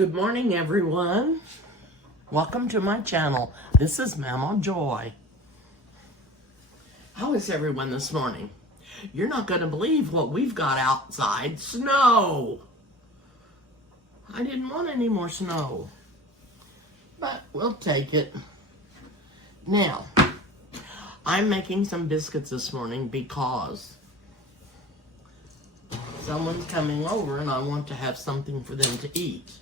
Good morning, everyone. Welcome to my channel. This is Mama Joy. How is everyone this morning? You're not going to believe what we've got outside. Snow! I didn't want any more snow, but we'll take it. Now, I'm making some biscuits this morning because someone's coming over and I want to have something for them to eat.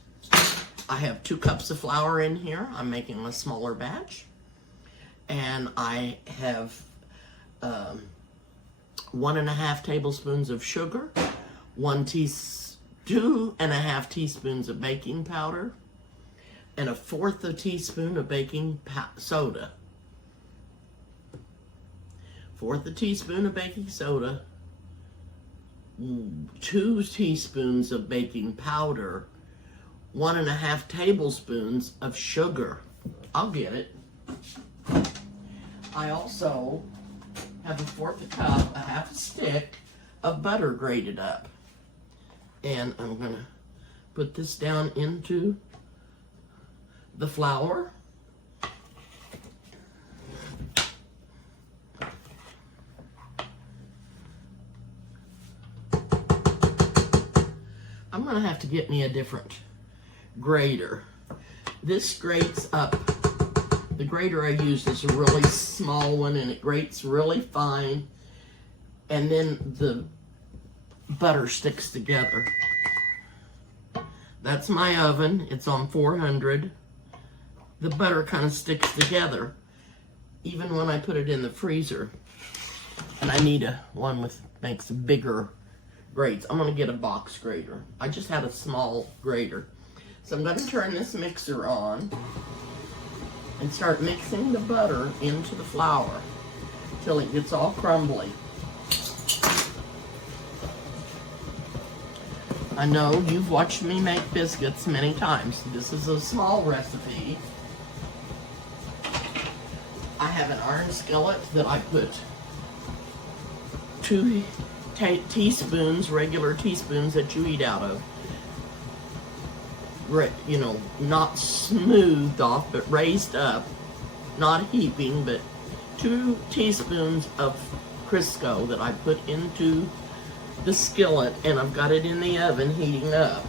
I have 2 cups of flour in here. I'm making a smaller batch. And I have 1.5 tablespoons of sugar, 2.5 teaspoons of baking powder, and 1/4 teaspoon of baking soda. 1/4 teaspoon of baking soda, 2 teaspoons of baking powder, 1.5 tablespoons of sugar. I'll get it. I also have 1/4 cup, a half stick of butter grated up. And I'm gonna put this down into the flour. I'm gonna have to get me a different grater. This grates up. The grater I used is a really small one and it grates really fine, and then the butter sticks together. That's my oven. It's on 400. The butter kind of sticks together even when I put it in the freezer, and I need one with makes bigger grates. I'm gonna get a box grater. I just had a small grater. So I'm going to turn this mixer on and start mixing the butter into the flour till it gets all crumbly. I know you've watched me make biscuits many times. This is a small recipe. I have an iron skillet that I put 2 teaspoons, regular teaspoons that you eat out of. You know, not smoothed off, but raised up, not heaping, but 2 teaspoons of Crisco that I put into the skillet, and I've got it in the oven heating up.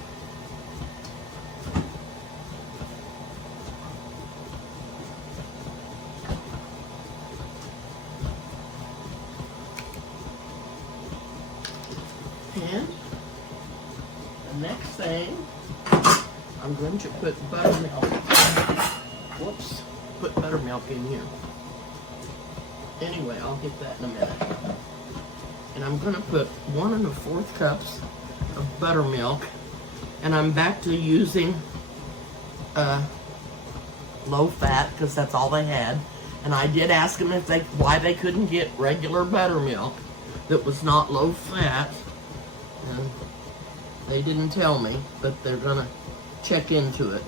And the next thing, I'm going to put buttermilk. Whoops, put buttermilk in here. Anyway, I'll get that in a minute. And I'm going to put 1 1/4 cups of buttermilk, and I'm back to using low fat because that's all they had. And I did ask them why they couldn't get regular buttermilk that was not low fat, and they didn't tell me, but they're gonna check into it.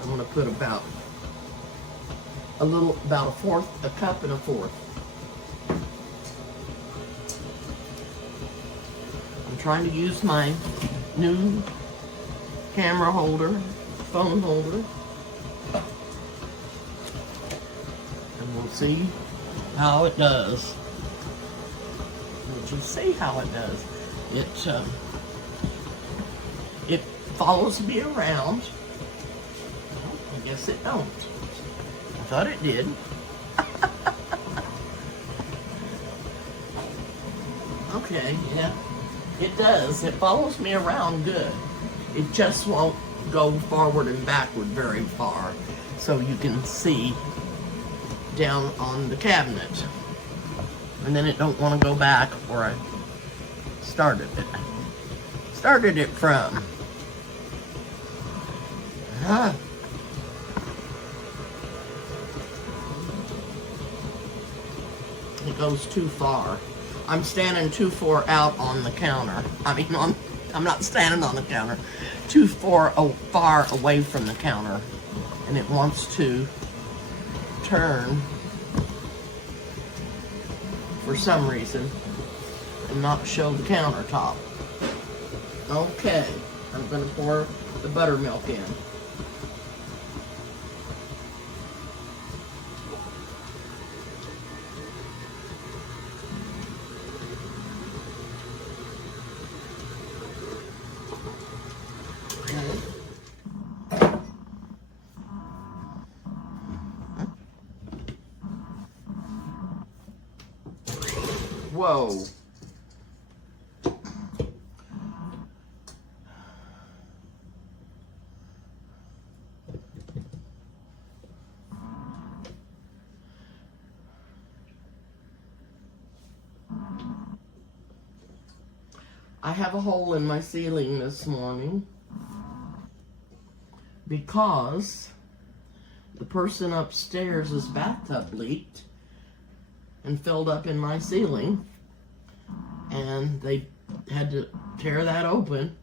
I'm going to put about a cup and a fourth. I'm trying to use my new camera holder, phone holder, and we'll see how it does. We'll just see how it does. It follows me around. Well, I guess it don't. I thought it did. Okay, yeah, it does. It follows me around good. It just won't go forward and backward very far, so you can see down on the cabinet. And then it don't want to go back where I started it from. It goes too far. I'm standing too far out on the counter. I'm not standing on the counter. Too far away from the counter. And it wants to turn for some reason and not show the countertop. Okay, I'm going to pour the buttermilk in. Whoa. I have a hole in my ceiling this morning because the person upstairs' bathtub leaked and filled up in my ceiling, and they had to tear that open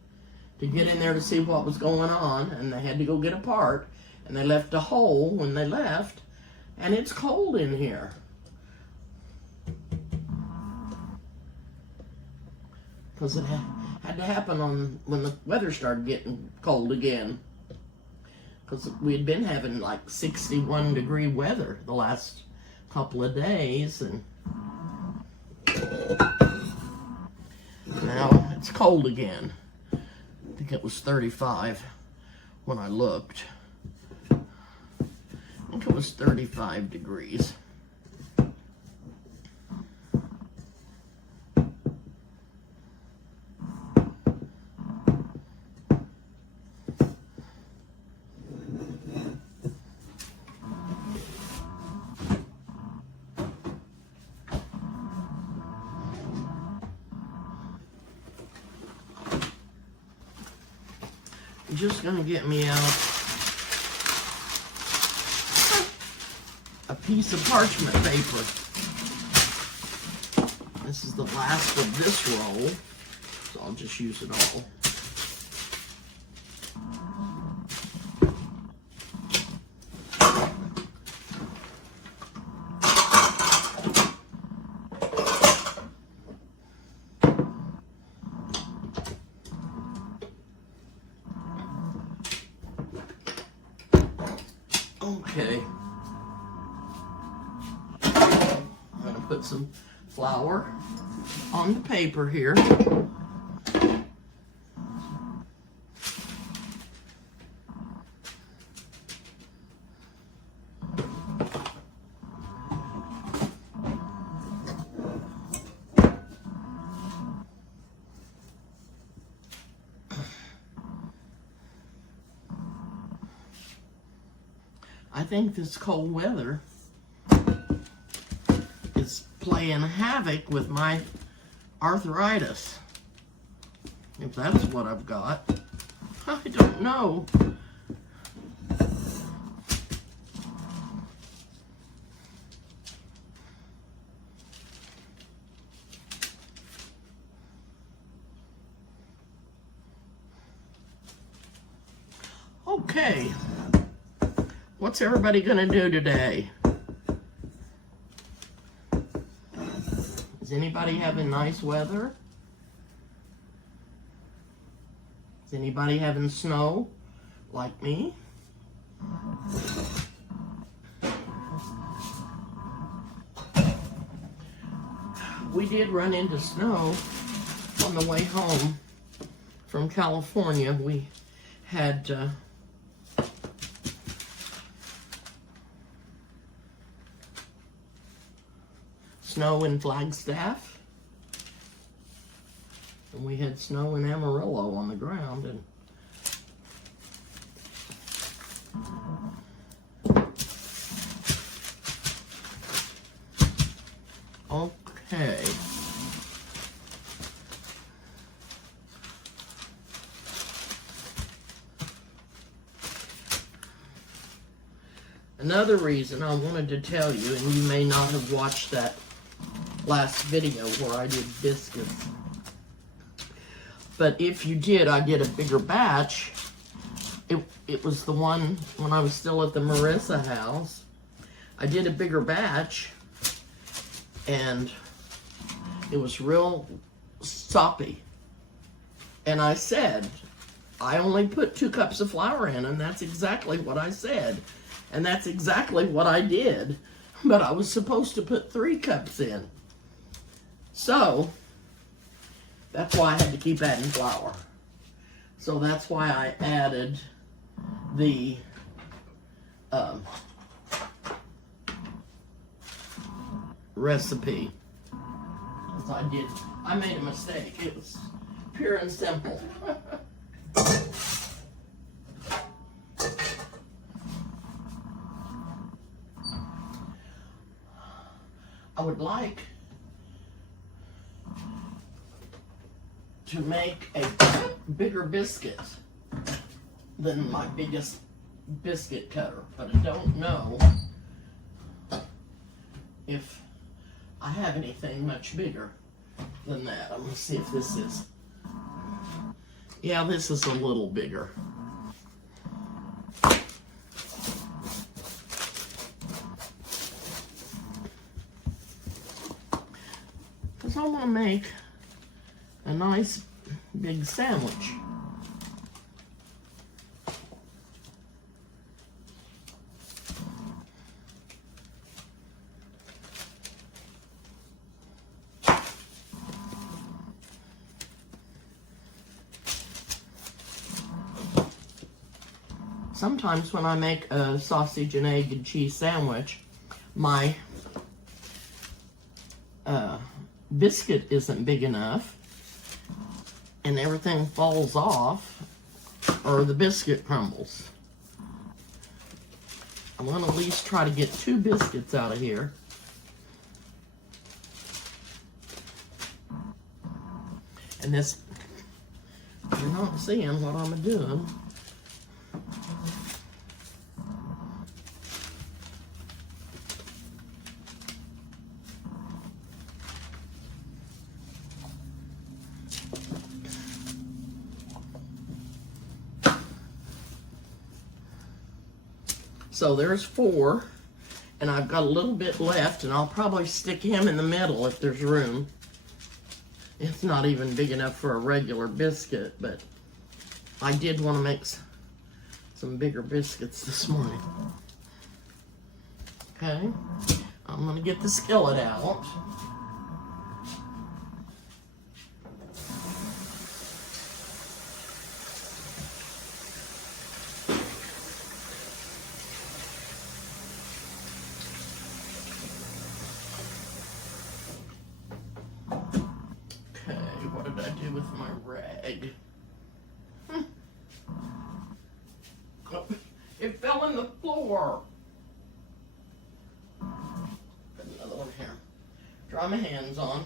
to get in there to see what was going on, and they had to go get a part, and they left a hole when they left, and it's cold in here. Because it had to happen when the weather started getting cold again. Because we had been having like 61-degree weather the last couple of days, and now it's cold again. I think it was 35 when I looked. I think it was 35 degrees. Just gonna get me out a piece of parchment paper. This is the last of this roll, so I'll just use it all. Okay, I'm going to put some flour on the paper here. I think this cold weather is playing havoc with my arthritis. If that's what I've got, I don't know. Okay. What's everybody gonna do today? Is anybody having nice weather? Is anybody having snow like me? We did run into snow on the way home from California. We had snow in Flagstaff, and we had snow in Amarillo on the ground, and okay. Another reason I wanted to tell you, and you may not have watched that last video where I did biscuits, but if you did, I did a bigger batch. It was the one when I was still at the Marissa house. I did a bigger batch, and it was real soppy. And I said, I only put 2 cups of flour in, and that's exactly what I said. And that's exactly what I did. But I was supposed to put 3 cups in. So, that's why I had to keep adding flour. So that's why I added the recipe. As I made a mistake. It was pure and simple. I would like to make a bigger biscuit than my biggest biscuit cutter, but I don't know if I have anything much bigger than that. I'm gonna see if this is, yeah, this is a little bigger. Because I want to make a nice big sandwich. Sometimes when I make a sausage and egg and cheese sandwich, my biscuit isn't big enough and everything falls off or the biscuit crumbles. I'm going to at least try to get 2 biscuits out of here. And this, you're not seeing what I'm doing. So there's 4, and I've got a little bit left, and I'll probably stick him in the middle if there's room. It's not even big enough for a regular biscuit, but I did want to make some bigger biscuits this morning. Okay, I'm going to get the skillet out. It fell on the floor. Put another one here. Dry my hands on.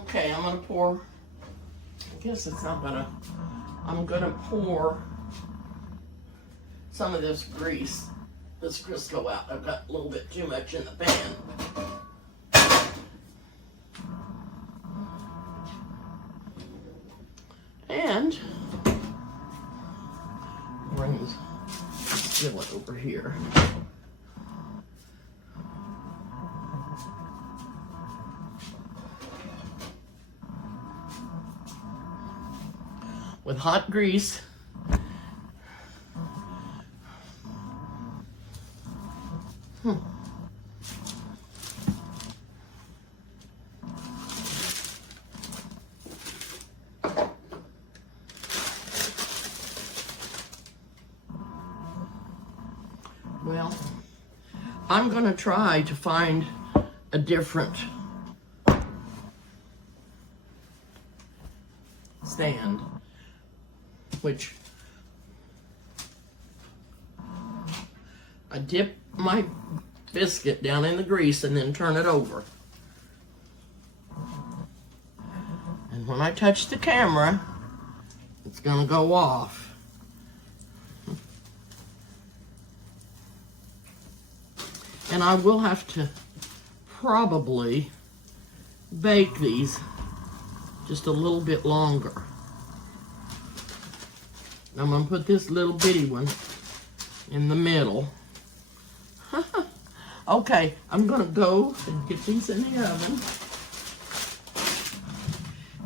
Okay, I'm gonna pour. I guess it's not gonna. I'm gonna pour some of this grease, this Crisco out. I've got a little bit too much in the pan. And bring the skillet over here. With hot grease. Well, I'm going to try to find a different stand, which I dip my biscuit down in the grease and then turn it over. And when I touch the camera, it's going to go off. And I will have to probably bake these just a little bit longer. I'm gonna put this little bitty one in the middle. Okay, I'm gonna go and get these in the oven.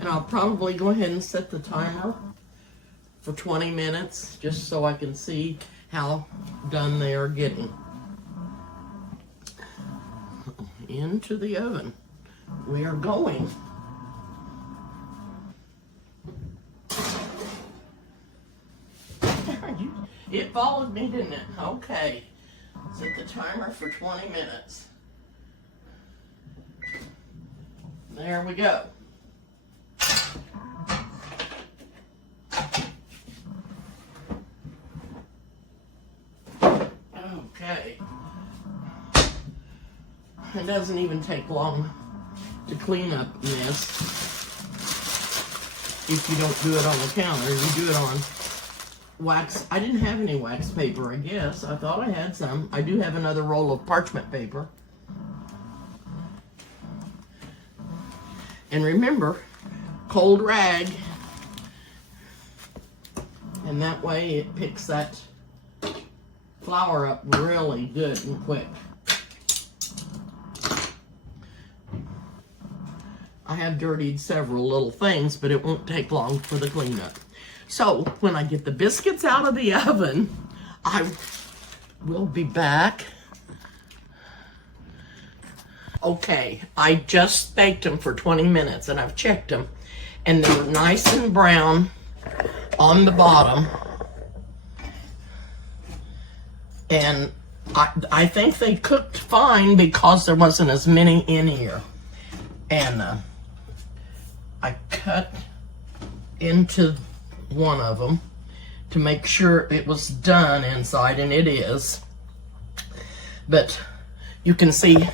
And I'll probably go ahead and set the timer for 20 minutes, just so I can see how done they are getting. Into the oven we are going. It followed me, didn't it? Okay. Set the timer for 20 minutes. There we go. Okay. It doesn't even take long to clean up this if you don't do it on the counter. You do it on wax. I didn't have any wax paper, I guess. I thought I had some. I do have another roll of parchment paper. And remember, cold rag. And that way it picks that flour up really good and quick. I have dirtied several little things, but it won't take long for the cleanup. So when I get the biscuits out of the oven, I will be back. Okay, I just baked them for 20 minutes and I've checked them, and they're nice and brown on the bottom. And I think they cooked fine because there wasn't as many in here. And I cut into one of them to make sure it was done inside, and it is. But you can see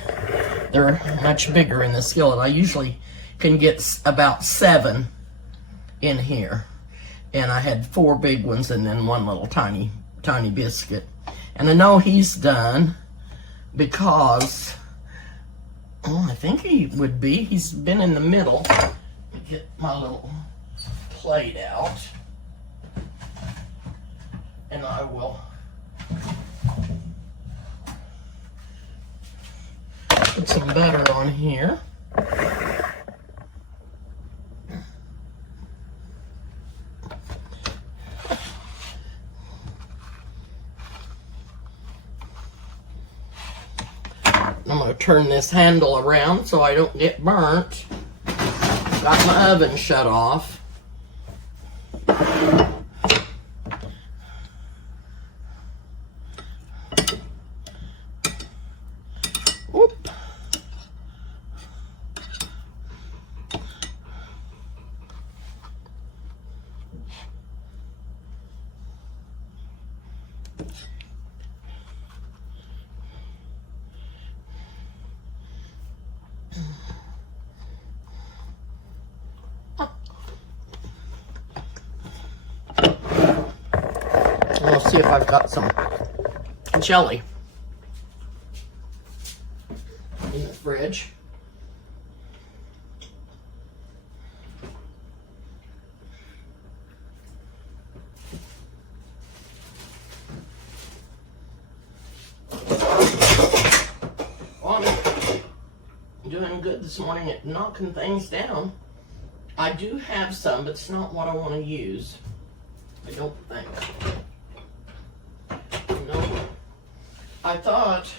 they're much bigger in the skillet. I usually can get about 7 in here. And I had 4 big ones and then one little tiny biscuit. And I know he's done because, oh, I think he would be. He's been in the middle. Let me get my little plate out. And I will put some butter on here. I'm going to turn this handle around so I don't get burnt. Got my oven shut off. Whoop. We'll see if I've got some jelly in the fridge. Well, I'm doing good this morning at knocking things down. I do have some, but it's not what I want to use. I don't think. No. I thought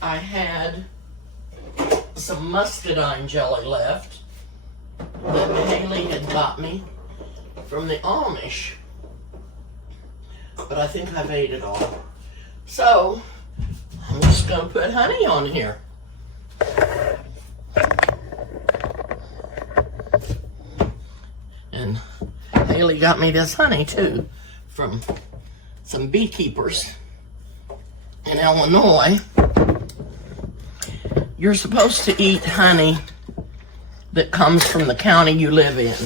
I had some muscadine jelly left that Haley had got me from the Amish, but I think I've ate it all. So I'm just going to put honey on here. And Haley got me this honey too from some beekeepers in Illinois. You're supposed to eat honey that comes from the county you live in.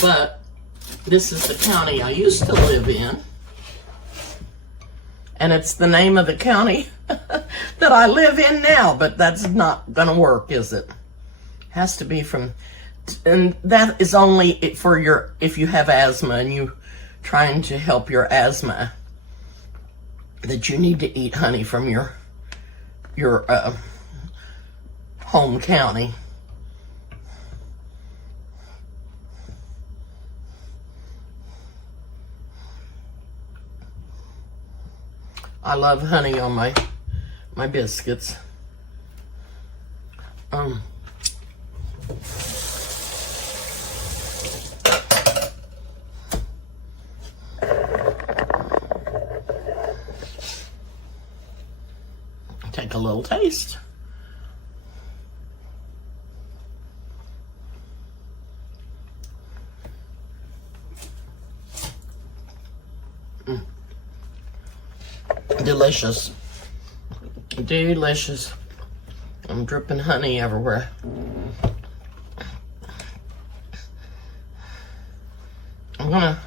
But this is the county I used to live in, And it's the name of the county that I live in now, but that's not gonna work, is it? Has to be from, and that is only for your, if you have asthma and you trying to help your asthma, that you need to eat honey from your home county. I love honey on my biscuits. Take a little taste. Delicious. Delicious. I'm dripping honey everywhere. I'm gonna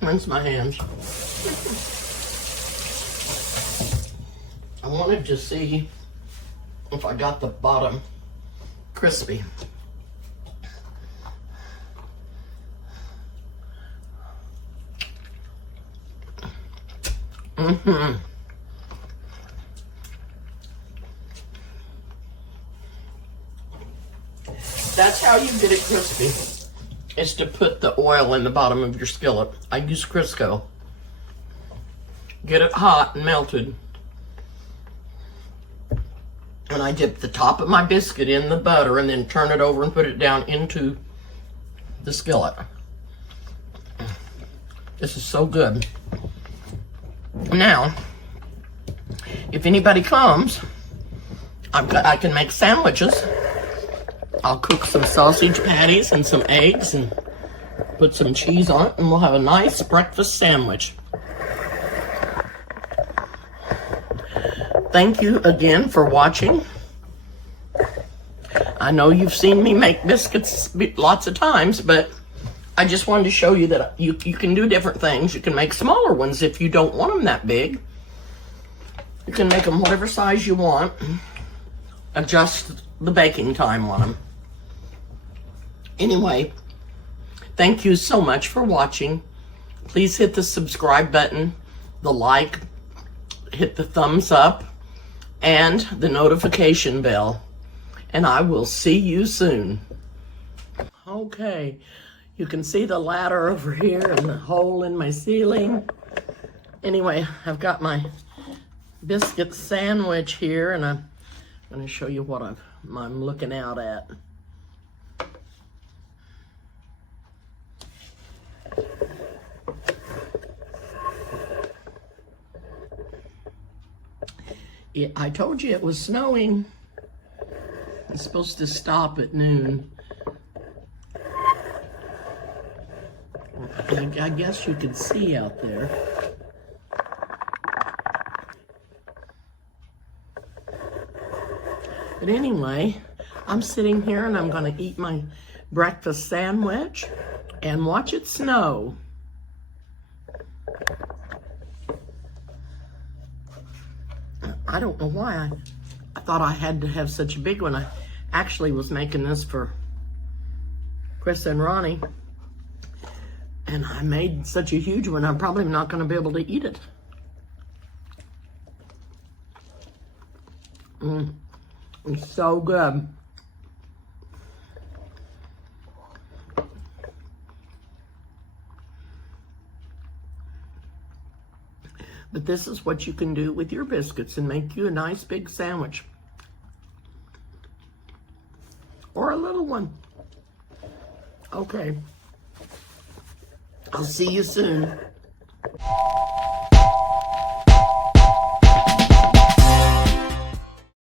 rinse my hands. I wanted to see if I got the bottom crispy. That's how you get it crispy, is to put the oil in the bottom of your skillet. I use Crisco. Get it hot and melted. And I dip the top of my biscuit in the butter and then turn it over and put it down into the skillet. This is so good. Now, if anybody comes, I can make sandwiches. I'll cook some sausage patties and some eggs and put some cheese on it, and we'll have a nice breakfast sandwich. Thank you again for watching. I know you've seen me make biscuits lots of times, but I just wanted to show you that you can do different things. You can make smaller ones if you don't want them that big. You can make them whatever size you want. Adjust the baking time on them. Anyway, thank you so much for watching. Please hit the subscribe button, the like, hit the thumbs up, and the notification bell. And I will see you soon. Okay, you can see the ladder over here and the hole in my ceiling. Anyway, I've got my biscuit sandwich here, and I'm going to show you what I'm looking out at. I told you it was snowing. It's supposed to stop at noon. I guess you could see out there. But anyway, I'm sitting here and I'm going to eat my breakfast sandwich and watch it snow. I don't know why I thought I had to have such a big one. I actually was making this for Chris and Ronnie, and I made such a huge one, I'm probably not going to be able to eat it. It's so good. But this is what you can do with your biscuits and make you a nice big sandwich. Or a little one. Okay. I'll see you soon.